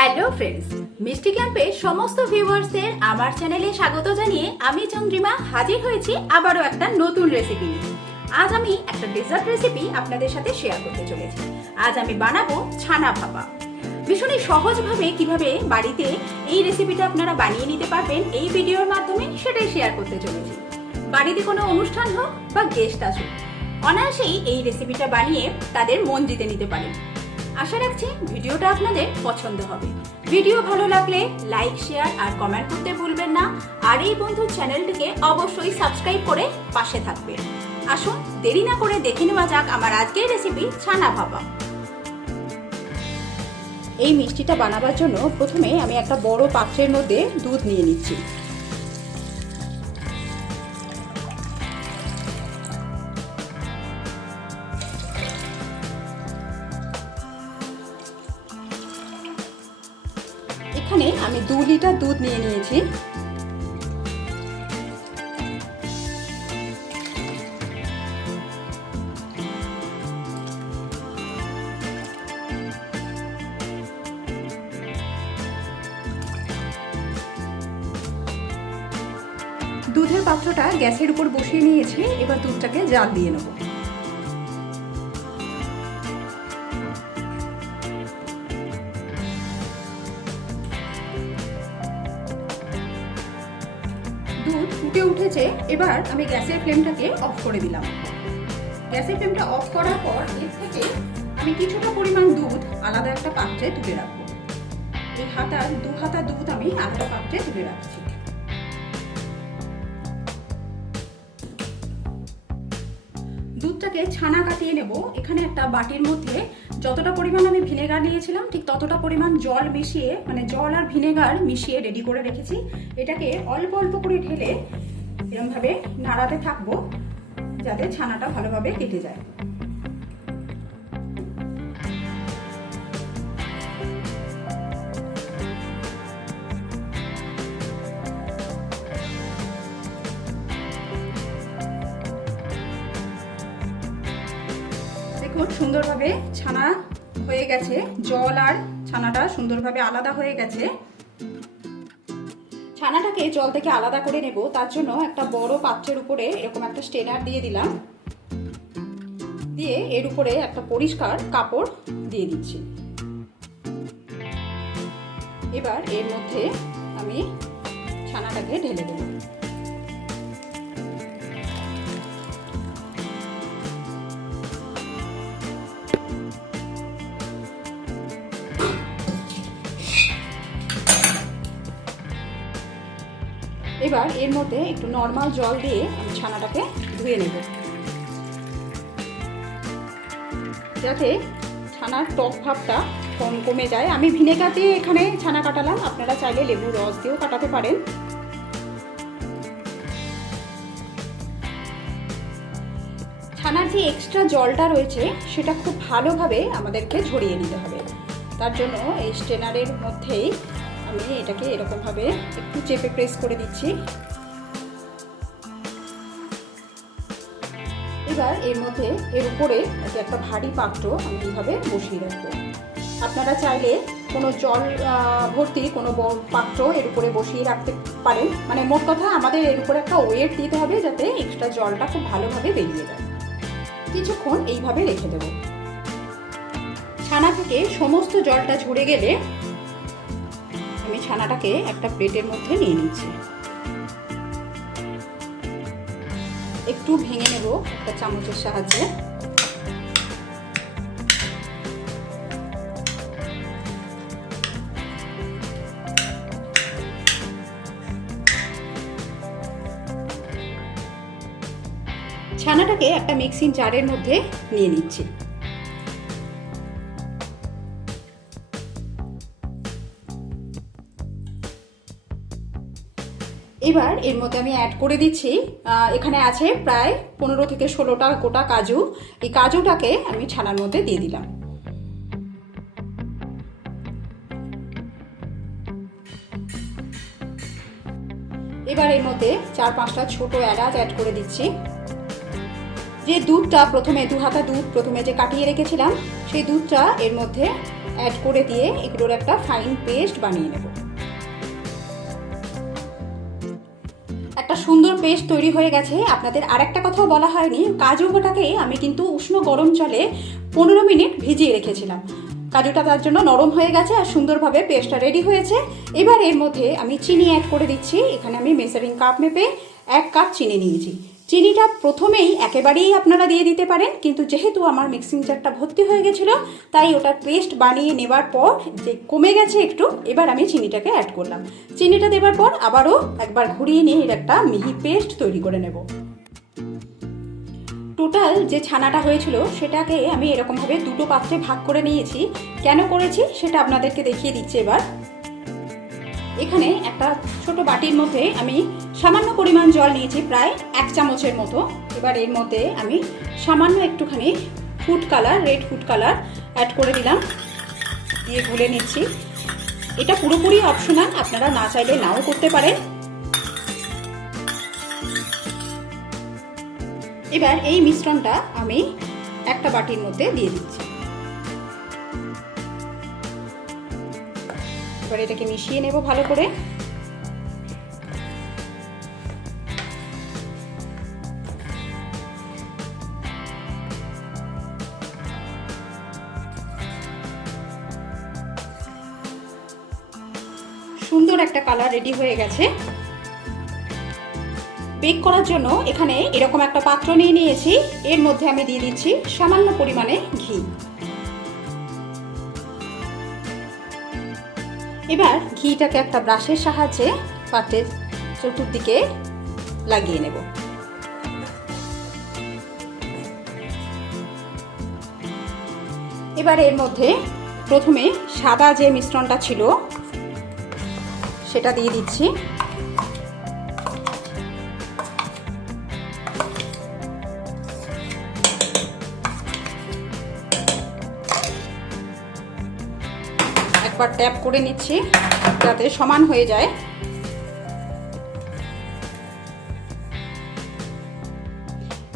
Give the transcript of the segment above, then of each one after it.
Hello friends, মিষ্টি ক্যাম্পে সমস্ত ভিউয়ার্সদের আমার চ্যানেলে স্বাগত জানিয়ে আমি চন্দ্রিমা হাজির হয়েছি আবারও একটা নতুন রেসিপি নিয়ে। আজ আমি একটা ডেজার্ট রেসিপি আপনাদের সাথে শেয়ার করতে চলেছি। আজ আমি বানাবো ছানা ভাপা। ভীষণই সহজভাবে কিভাবে বাড়িতে এই রেসিপিটা আপনারা বানিয়ে নিতে পারবেন এই ভিডিওর মাধ্যমে সেটাই শেয়ার করতে চলেছি। বাড়িতে কোনো অনুষ্ঠান হোক বা গেস্ট আসুক, অনায়াসেই এই রেসিপিটা বানিয়ে তাদের মন জিতে নিতে পারেন। আশা রাখছি ভিডিওটা আপনাদের পছন্দ হবে। ভিডিও ভালো লাগলে লাইক, শেয়ার আর কমেন্ট করতে ভুলবেন না। আর এই বন্ধুর চ্যানেলটিকে অবশ্যই সাবস্ক্রাইব করে পাশে থাকবেন। আসুন দেরি না করে দেখে নেওয়া যাক আমার আজকের রেসিপি ছানা ভাপা। এই মিষ্টিটা বানাবার জন্য প্রথমে আমি একটা বড় পাত্রের মধ্যে দুধ নিয়ে নিচ্ছি। এখানে আমি 2 লিটার দুধ নিয়ে নিয়েছি। দুধের পাত্রটা গ্যাসের উপর বসিয়ে নিয়েছি। এবার দুধটাকে জাল দিয়ে নেব। দুধ ফুটে উঠেছে। এবার আমি গ্যাসের ফ্লেমটাকে অফ করে দিলাম। গ্যাসের ফ্লেমটা অফ করার পর এর থেকে আমি কিছুটা পরিমাণ দুধ আলাদা একটা পাত্রে তুলে রাখবো। এই দু হাতা দুধ আমি আলাদা পাত্রে তুলে রাখছি। দুধটাকে ছানা কাটিয়ে নেব। এখানে একটা বাটির মধ্যে যতটা পরিমাণ আমি ভিনেগার নিয়েছিলাম ঠিক ততটা পরিমাণ জল মিশিয়ে, মানে জল আর ভিনেগার মিশিয়ে রেডি করে রেখেছি। এটাকে অল্প অল্প করে ঢেলে এরকমভাবে নাড়াতে থাকবো যাতে ছানাটা ভালোভাবে কেটে যায়। দেখুন সুন্দরভাবে ছানা হয়ে গেছে। জল আর ছানাটা সুন্দরভাবে আলাদা হয়ে গেছে। ছানাটাকে জল থেকে আলাদা করে নেব। তার জন্য একটা বড় পাত্রের উপরে এরকম একটা স্ট্রেনার দিয়ে দিলাম। দিয়ে এর উপরে একটা পরিষ্কার কাপড় দিয়ে দিচ্ছি। এবার এর মধ্যে আমি ছানাটাকে ঢেলে দেব। এবার এর মধ্যে একটু নর্মাল জল দিয়ে আমি ছানাটাকে ধুয়ে নেব যাতে ছানার টক ভাবটা কমে যায়। আমি ভিনেগার দিয়ে এখানে ছানা কাটালাম, আপনারা চাইলে লেবুর রস দিয়েও কাটাতে পারেন। ছানার যে এক্সট্রা জলটা রয়েছে সেটা খুব ভালোভাবে আমাদেরকে ঝরিয়ে নিতে হবে। তার জন্য এই স্ট্রেনারের মধ্যেই আমি এটাকে এরকমভাবে একটু চেপে প্রেস করে দিচ্ছি। এবার এর মধ্যে এর উপরে একটা ভারী পাত্র আমি এইভাবে বসিয়ে রাখবো। আপনারা চাইলে কোনো জল ভর্তি কোনো বড় পাত্র এর উপরে বসিয়ে রাখতে পারেন। মানে মোট কথা আমাদের এর উপরে একটা ওয়েট দিতে হবে যাতে এক্সট্রা জলটা খুব ভালোভাবে বেরিয়ে যায়। কিছুক্ষণ এইভাবে রেখে দেব। ছানা থেকে সমস্ত জলটা ঝরে গেলে আমি ছানাটাকে একটা প্লেটের মধ্যে নিয়ে নিচ্ছি। একটু ভেঙে নেব একটা চামচের সাহায্যে। ছানাটাকে একটা মিক্সিং জারের মধ্যে নিয়ে নিচ্ছি। এবার এর মধ্যে আমি অ্যাড করে দিচ্ছি, এখানে আছে প্রায় 15 থেকে 16টা গোটা কাজু। এই কাজুটাকে আমি ছানার মধ্যে দিয়ে দিলাম। এবার এর মধ্যে 4-5টা ছোট এলাচ অ্যাড করে দিচ্ছি। যে দুধটা প্রথমে 2 হাতা দুধ প্রথমে যে কাটিয়ে রেখেছিলাম সেই দুধটা এর মধ্যে অ্যাড করে দিয়ে এগুলোর একটা ফাইন পেস্ট বানিয়ে নেব। একটা সুন্দর পেস্ট তৈরি হয়ে গেছে। আপনাদের আরেকটা কথাও বলা হয়নি, কাজুটাকে আমি কিন্তু উষ্ণ গরম জলে 15 মিনিট ভিজিয়ে রেখেছিলাম। কাজুটা তার জন্য নরম হয়ে গেছে আর সুন্দরভাবে পেস্টটা রেডি হয়েছে। এবার এর মধ্যে আমি চিনি অ্যাড করে দিচ্ছি। এখানে আমি মেজারিং কাপ মেপে 1 কাপ চিনি নিয়েছি। চিনিটা প্রথমেই একেবারেই আপনারা দিয়ে দিতে পারেন, কিন্তু যেহেতু আমার মিক্সিং জারটা ভর্তি হয়ে গেছিলো তাই ওটার পেস্ট বানিয়ে নেবার পর যে কমে গেছে একটু, এবার আমি চিনিটাকে অ্যাড করলাম। চিনিটা দেবার পর আবারও একবার ঘুরিয়ে নিয়ে এর একটা মিহি পেস্ট তৈরি করে নেব। টোটাল যে ছানাটা হয়েছিল সেটাকে আমি এরকমভাবে দুটো পাত্রে ভাগ করে নিয়েছি। কেন করেছি সেটা আপনাদেরকে দেখিয়ে দিচ্ছি। এবার এখানে একটা ছোট বাটির মধ্যে আমি সামান্য পরিমাণ জল নিয়েছি, প্রায় 1 চামচের মতো। এবার এর মধ্যে আমি সামান্য একটুখানি food colour, red food colour add করে দিলাম, দিয়ে গুলে নিচ্ছি। এটা পুরোপুরি অপশনাল, আপনারা না চাইলে নাও করতে পারেন। এবার এই মিশ্রণটা আমি একটা বাটির মধ্যে দিয়ে দিচ্ছি। এবার এটাকে মিশিয়ে নেব ভালো করে। সুন্দর একটা কালার রেডি হয়ে গেছে। বেক করার জন্য এখানে এরকম একটা পাত্র নিয়ে নিয়েছি। এর মধ্যে আমি দিয়ে দিচ্ছি সামান্য পরিমাণে ঘি। এবার ঘিটাকে একটা ব্রাশের সাহায্যে পাত্রের চতুর্দিকে লাগিয়ে নেব। এবার এর মধ্যে প্রথমে সাদা যে মিশ্রণটা ছিল সেটা দিয়ে দিচ্ছি। একবার ট্যাপ করে নিচ্ছি যাতে সমান হয়ে যায়।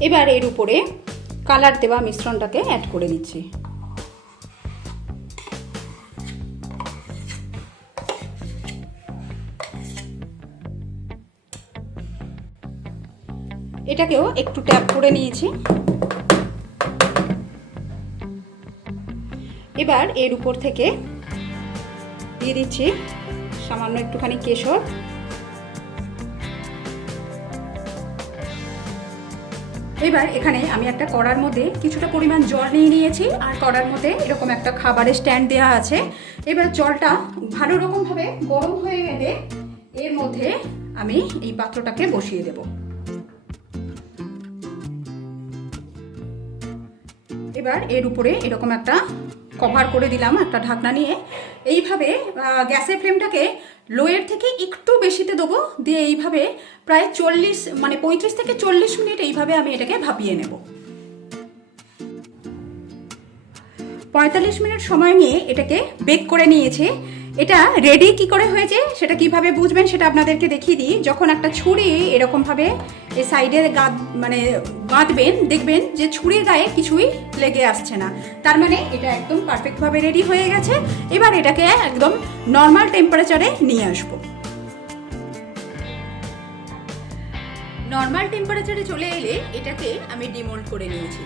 এবার এর উপরে কালার দেওয়া মিশ্রণটাকে অ্যাড করে দিচ্ছি। এটাকেও একটু ট্যাপ করে নিয়েছি। এবার এর উপর থেকে দিয়ে দিচ্ছি সামান্য একটুখানি কেশর। এবার এখানে আমি একটা কড়ার মধ্যে কিছুটা পরিমাণ জল নিয়ে নিয়েছি, আর কড়ার মধ্যে এরকম একটা খাবারের স্ট্যান্ড দেওয়া আছে। এবার জলটা ভালো রকমভাবে গরম হয়ে গেলে এর মধ্যে আমি এই পাত্রটাকে বসিয়ে দেব। এবার এর উপরে এরকম একটা কভার করে দিলাম, একটা ঢাকনা নিয়ে। এইভাবে গ্যাসের ফ্লেমটাকে লোয়ের থেকে একটু বেশিতে দেবো, দিয়ে এইভাবে প্রায় 35 থেকে 40 মিনিট এইভাবে আমি এটাকে ভাপিয়ে নেব। 45 মিনিট সময় নিয়ে এটাকে বেক করে নিয়েছি। এটা রেডি কি করে হয়েছে সেটা কিভাবে বুঝবেন সেটা আপনাদেরকে দেখিয়ে দিই। যখন একটা ছুরি এরকমভাবে এই সাইডে গাঁথবেন, দেখবেন যে ছুরির গায়ে কিছুই লেগে আসছে না, তার মানে এটা একদম পারফেক্টভাবে রেডি হয়ে গেছে। এবার এটাকে একদম নর্মাল টেম্পারেচারে নিয়ে আসবো। নর্মাল টেম্পারেচারে চলে এলে এটাকে আমি ডিমোল্ড করে নিয়েছি।